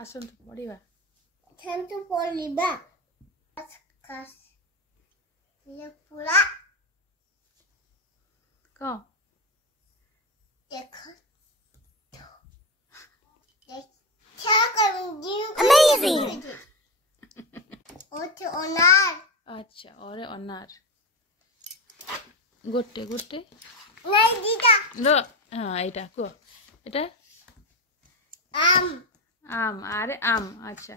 ଆସନ୍ତୁ ପଢିବା। ଆସନ୍ତୁ ପଢିବା। ପୁରା କହ। ଦେଖ Amazing. अनार। अच्छा और अनार गोटे गोटे नहीं दीदा लो हाँ एटा को एटा आम आम अरे आम अच्छा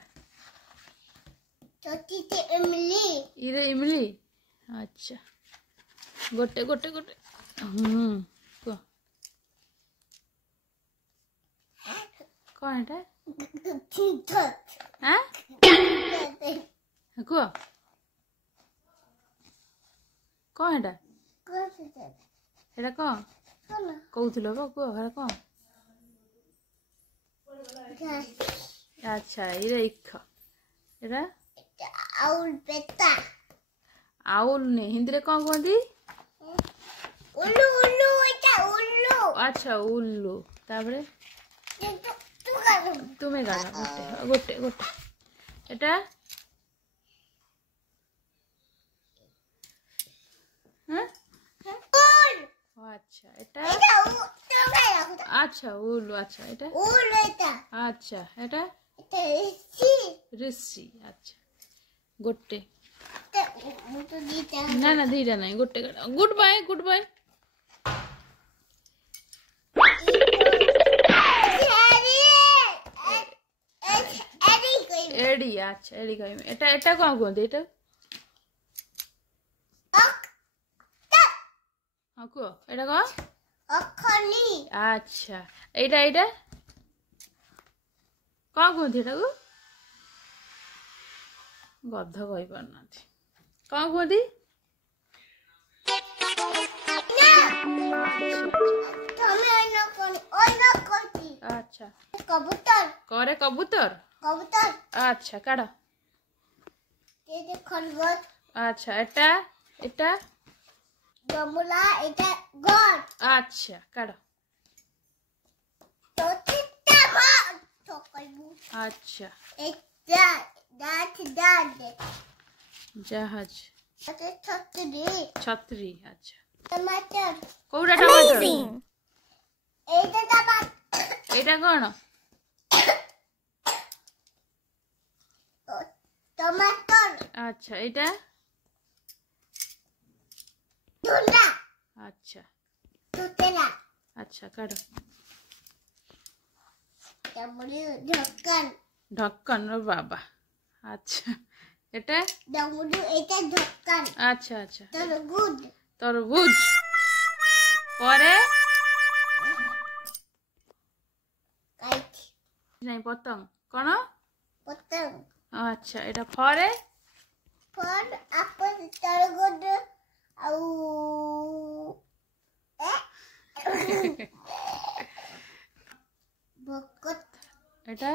छोटी सी इमली इरे इमली अच्छा गोटे गोटे गोटे को कौन एटा हाँ को कौन एटा एटा कौन कहूथिलो बा को हरा कौन अच्छा इरे इख एटा आउल बेटा आउल ने हिंदी रे कौन कहती उल्लू उल्लू एटा उल्लू अच्छा उल्लू ताबरे तुम्हें गाना गोटे गोटे गोटे एटा हाँ अच्छा एटा अच्छा उल्लू अच्छा एटा अच्छा एटा ऋषि अच्छा गोटे ना ना धीरे नहीं गोटे गुड बाय गुड बाय एडी अच्छा एडी कहि एटा एटा कोन कोन एटा हां को एटा को अखनी अच्छा एटा एटा कोन कोन एटा को गध कहि परना कोन कोदी अच्छा कबूतर करे कबूतर कबूतर अच्छा काढ़ ये खरगोश अच्छा एटा एटा डमुला एटा गड़ अच्छा काढ़ तो चिट्टा भाग तो करू अच्छा एटा दांत दांत जहाज अरे छतरी छतरी अच्छा टमाटर कोउडा टमाटर एटा टमाटर एटा कोन टमाटर अच्छा एटा धुंडा अच्छा तुतेला अच्छा काढ़ डमुली ढक्कन ढक्कन रो बाबा अच्छा एटा डमुली एटा ढक्कन अच्छा अच्छा तरबूज तरबूज करे काइट नहीं पतंग कोन पतंग अच्छा एटा फरे फल आपन तरबूज आउ बकत एटा